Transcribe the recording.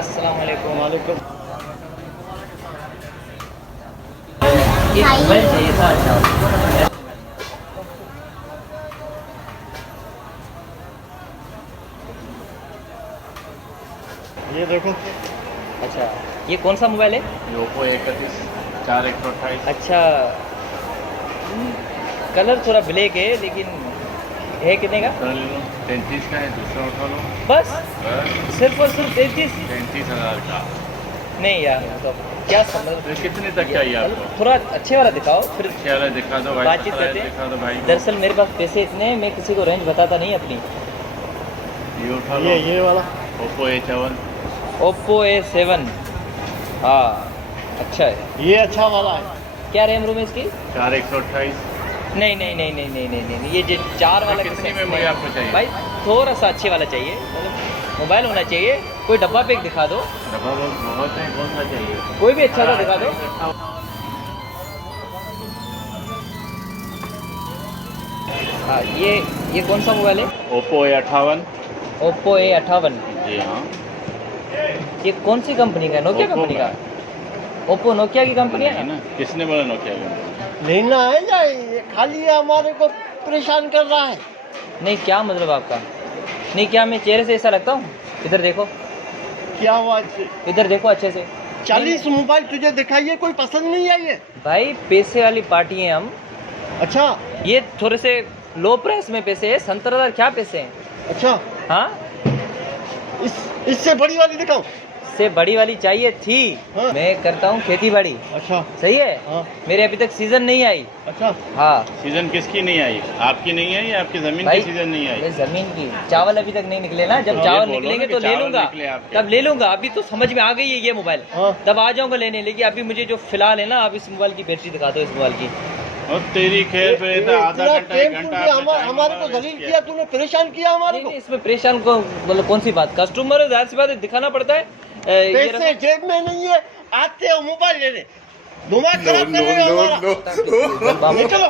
अस्सलाम वालेकुम। वालेकुम। ये मोबाइल चाहिए था। अच्छा ये देखो। अच्छा, ये कौन सा मोबाइल है? ओप्पो 31 4128। अच्छा, कलर थोड़ा ब्लैक है लेकिन है कितने का? 33 का है, दूसरा उठा लो। बस बस सिर्फ और सिर्फ 33? 33,000 का। नहीं यार, तो क्या समझ। तो कितने तक चाहिए आपको? थोड़ा अच्छे वाला दिखाओ फिर क्या वाला दिखा दो भाई, बातचीत करते दिखा दो हैं। भाई। दरअसल मेरे पास पैसे इतने हैं, मैं किसी को रेंज बताता नहीं अपनी। ये उठा लो। ये वाला ओप्पो A7। Oppo A7। हाँ अच्छा है। ये अच्छा वाला है। क्या रैम रोम है इसकी? 4128। नहीं नहीं नहीं नहीं नहीं नहीं नहीं, ये जो 4 वाला कितनी मेमोरी आपको चाहिए? भाई थोड़ा सा अच्छे वाला चाहिए, मतलब मोबाइल होना चाहिए। कोई डब्बा पैक दिखा दो, डब्बा बहुत है, कौन सा चाहिए? कोई भी अच्छा सा दिखा दो। हाँ ये कौन सा मोबाइल है? Oppo A58। Oppo A58। जी हाँ। ये कौन सी कंपनी का है? नोकिया ओप्पो कंपनी का? ओप्पो नोकिया की कंपनी है नहीं ना? ना, किसने बोला नोकिया का? लेना है या ये खाली हमारे को परेशान कर रहा है? नहीं, क्या मतलब आपका? नहीं, क्या मैं चेहरे से ऐसा लगता हूँ? इधर देखो, क्या हुआ? इधर देखो अच्छे से। 40 मोबाइल तुझे दिखाइए, कोई पसंद नहीं आई है? भाई पैसे वाली पार्टी हैं हम। अच्छा ये थोड़े से लो प्राइस में पैसे है। 70,000 क्या पैसे हैं? अच्छा। हाँ, इससे बड़ी वाली दिखाऊं? से बड़ी वाली चाहिए थी। हाँ। मैं करता हूँ खेती बाड़ी। अच्छा सही है। हाँ। मेरे अभी तक सीजन नहीं आई। अच्छा हाँ सीजन किसकी नहीं आई? आपकी नहीं आई या आपकी जमीन भाई, की सीजन नहीं आई? ये जमीन की चावल अभी तक नहीं निकले ना। जब तो चावल ये बोलो निकलेंगे ना तो कि ले चावल लूंगा, निकले आपके। तब ले लूंगा। अभी तो समझ में आ गई है ये मोबाइल, हाँ। तब आ जाऊंगा लेने। लेकिन अभी मुझे जो फिलहाल है ना, आप इस मोबाइल की बैटरी दिखा दो, इस मोबाइल की। और तेरी खैर पे तो आधा इतना घंटा 1 टाइम घंटा तूने आपने हमारे को टाइम दलील वेस्ट किया, तूने परेशान किया हमारे नहीं को। नहीं, इसमें परेशान को मतलब कौन सी बात? कस्टमर है, जाहिर सी बात है, दिखाना पड़ता है। ये पैसे जेब में नहीं है, आते हो मोबाइल लेने, दिमाग खराब कर रहे हो हमारा। ले चलो।